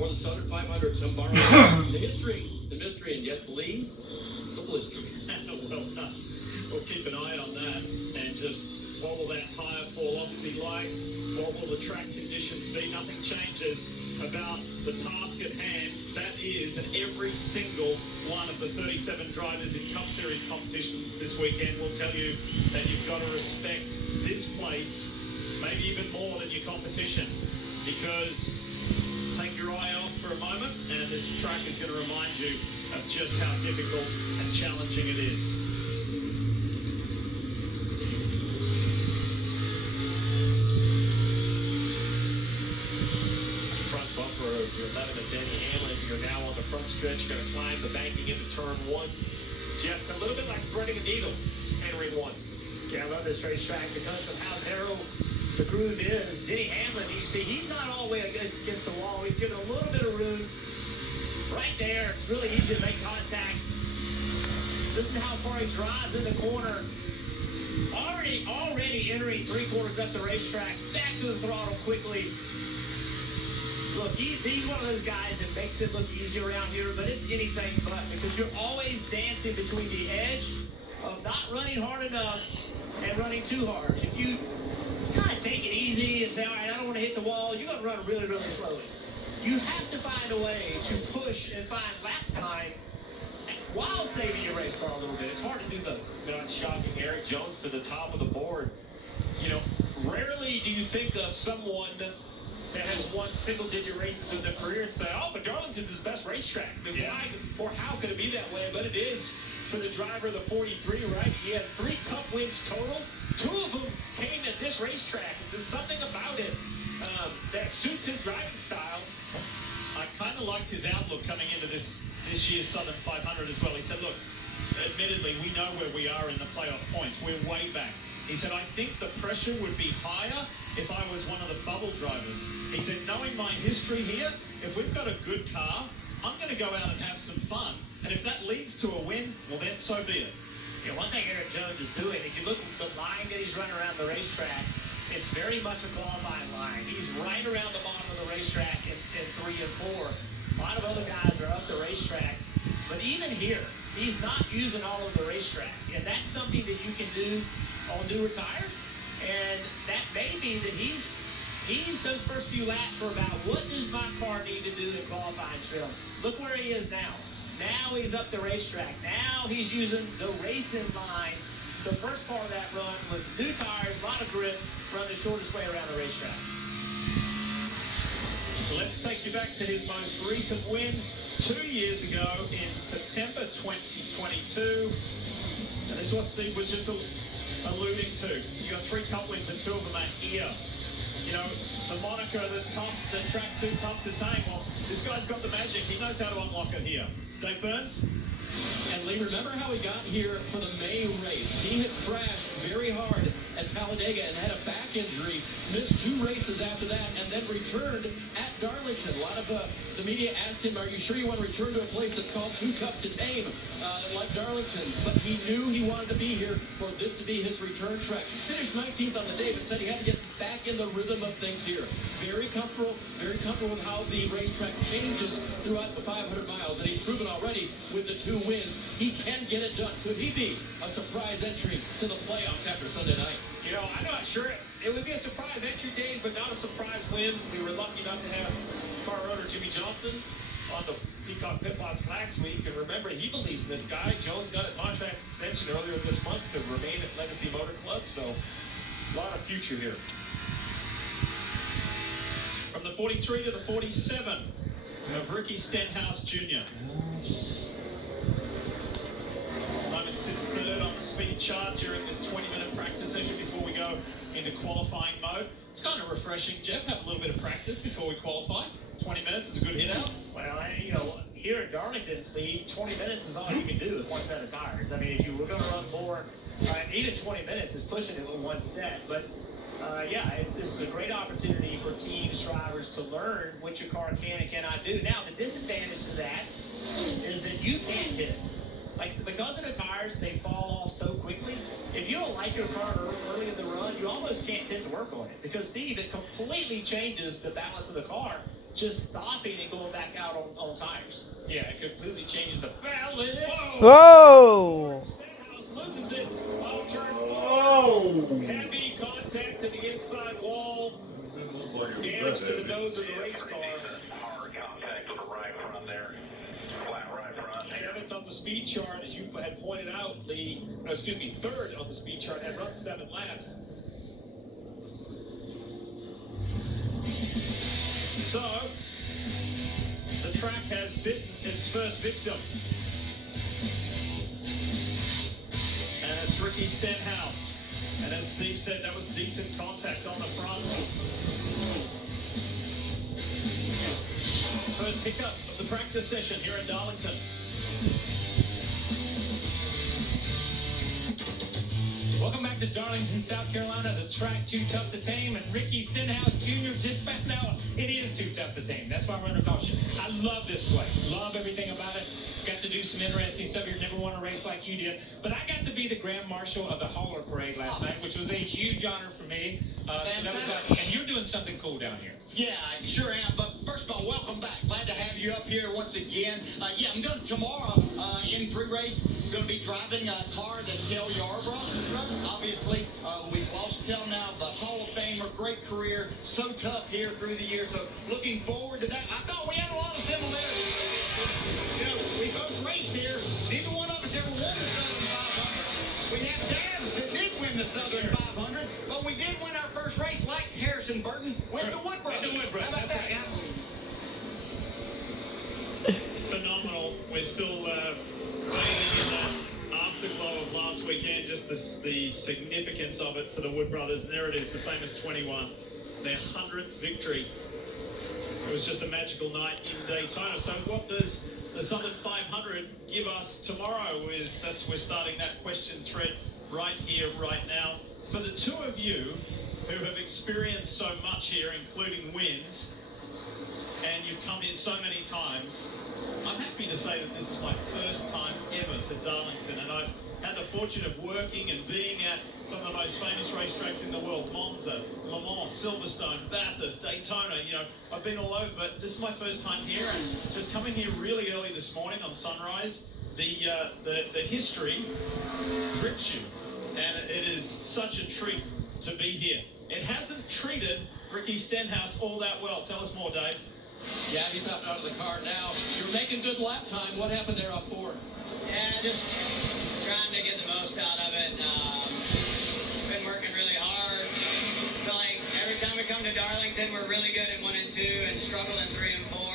or the Southern 500 tomorrow. The mystery, and yes, Lee, the blistery. Well done. We'll keep an eye on that, and just what will that tyre fall off be like? What will the track conditions be? Nothing changes about the task at hand. That is, and every single one of the 37 drivers in Cup Series competition this weekend will tell you that you've got to respect this place, maybe even more than your competition, because take your eye off for a moment, and this track is going to remind you of just how difficult and challenging it is. Front bumper of your 11 and Denny Hamlin. You're now on the front stretch, going to climb the banking into turn one. Jeff, a little bit like threading a needle, entering one. Yeah, I love this racetrack because of how narrow the groove is. Denny Hamlin, you see, he's not all the way against the wall. He's given a little bit of room. Right there, it's really easy to make contact. Listen to how far he drives in the corner. Already entering 3/4 up the racetrack. Back to the throttle quickly. Look, he's one of those guys that makes it look easy around here, but it's anything but, because you're always dancing between the edge of not running hard enough and running too hard. If you kind of take it easy and say, all right, I don't want to hit the wall, you're going to run really, really slowly. You have to find a way to push and find lap time while saving your race car a little bit. It's hard to do those. Not shocking, Eric Jones to the top of the board. You know, rarely do you think of someone that has won single-digit races in their career and say, oh, but Darlington's his best racetrack. Yeah. Why or how could it be that way? But it is for the driver of the 43, right? He has 3 Cup wins total. 2 of them came at this racetrack. There's something about it that suits his driving style. I kind of liked his outlook coming into this year's Southern 500 as well. He said, look, admittedly, we know where we are in the playoff points. We're way back. He said, I think the pressure would be higher if I was one of the bubble drivers. He said, knowing my history here, if we've got a good car, I'm going to go out and have some fun. And if that leads to a win, well, then so be it. Yeah, one thing Eric Jones is doing, if you look at the line that he's running around the racetrack, it's very much a qualifying line. He's right around the bottom of the racetrack in 3 and 4. A lot of other guys are up the racetrack. But even here, he's not using all of the racetrack. And that's something that you can do on newer tires. And that may be that he's those first few laps for about, what does my car need to do in qualifying trim? Look where he is now. Now he's up the racetrack. Now he's using the racing line. The first part of that run was new tires, a lot of grip, run the shortest way around the racetrack. Let's take you back to his most recent win 2 years ago in September 2022. And this is what Steve was just alluding to. You got 3 Cup wins and 2 of them are here. You know, the moniker, the track too tough to tame. Well, this guy's got the magic. He knows how to unlock it here. Dave Burns? And Lee, remember how he got here for the May race? He had crashed very hard at Talladega and had a back injury, missed 2 races after that, and then returned at Darlington. A lot of the media asked him, are you sure you want to return to a place that's called too tough to tame, like Darlington? But he knew he wanted to be here for this to be his return track. He finished 19th on the day, but said he had to get back in the rhythm of things here. Very comfortable with how the racetrack changes throughout the 500 miles, and he's proven already with the 2 wins, he can get it done. Could he be a surprise entry to the playoffs after Sunday night? You know, I'm not sure. It would be a surprise entry, Dave, but not a surprise win. We were lucky enough to have car owner Jimmy Johnson on the Peacock Pit Bots last week. And remember, he believes in this guy. Jones got a contract extension earlier this month to remain at Legacy Motor Club. So, a lot of future here. From the 43 to the 47 of Ricky Stenhouse Jr. Lemon sits third on the speed chart during this 20-minute practice session before we go into qualifying mode. It's kind of refreshing, Jeff, have a little bit of practice before we qualify. 20 minutes is a good hit out. Well, you know, here at Darlington, Lee, 20 minutes is all you can do with 1 set of tires. I mean, if you were going to run more, even 20 minutes is pushing it with 1 set. But, this is a great opportunity for teams, drivers to learn what your car can and cannot do. Now, the disadvantage to that is that you can't hit it. Like, because of the tires, they fall off so quickly. If you don't like your car early in the run, you almost can't get to work on it. Because, Steve, it completely changes the balance of the car just stopping and going back out on tires. Yeah, it completely changes the balance. Whoa! Stenhouse loses it on turn 4. Heavy contact to the inside wall. Damage to the nose of the race car. Hard contact to the right front there. Flat right front. 7th on the speed chart, as you had pointed out. Third on the speed chart, had run 7 laps. So, the track has bitten its first victim. And it's Ricky Stenhouse. And as Steve said, that was decent contact on the front. First hiccup of the practice session here in Darlington. Welcome back to Darlington, South Carolina. The track too tough to tame, and Ricky Stenhouse Jr. just back now. It is too tough to tame. That's why we're under caution. I love this place. Love everything about it. Got to do some interesting stuff here. Never won a race like you did, but I got to be the Grand Marshal of the Hauler Parade last night, which was a huge honor for me. So that was and you're doing something cool down here. Yeah, I sure am. But first of all, welcome back. Glad to have you up here once again. I'm going tomorrow in pre-race. I'm going to be driving a car that Kel Yarbrough rode. Obviously, we've lost Kel now, but Hall of Famer, great career, so tough here through the years. So looking forward to that. I thought we had a lot of similarities. You know, we both raced here. Neither one of us ever won the Southern 500. We have dads that did win the Southern 500, but we did win our first race like Harrison Burton with the Wood Brothers. How about that, guys? Phenomenal. We're still waiting in that afterglow of last weekend, just the significance of it for the Wood Brothers. And there it is, the famous 21, their 100th victory. It was just a magical night in Daytona. So what does the Southern 500 give us tomorrow? We're starting that question thread right here, right now. For the two of you who have experienced so much here, including wins, and you've come here so many times, I'm happy to say that this is my first time ever to Darlington, and I've had the fortune of working and being at some of the most famous racetracks in the world: Monza, Le Mans, Silverstone, Bathurst, Daytona. You know, I've been all over, but this is my first time here, and just coming here really early this morning on sunrise, the history grips you, and it is such a treat to be here. It hasn't treated Ricky Stenhouse all that well. Tell us more, Dave. Yeah, he's hopping out of the car now. You're making good lap time. What happened there off 4? Yeah, just trying to get the most out of it. Been working really hard. Feel like every time we come to Darlington, we're really good at 1 and 2 and struggle in 3 and 4.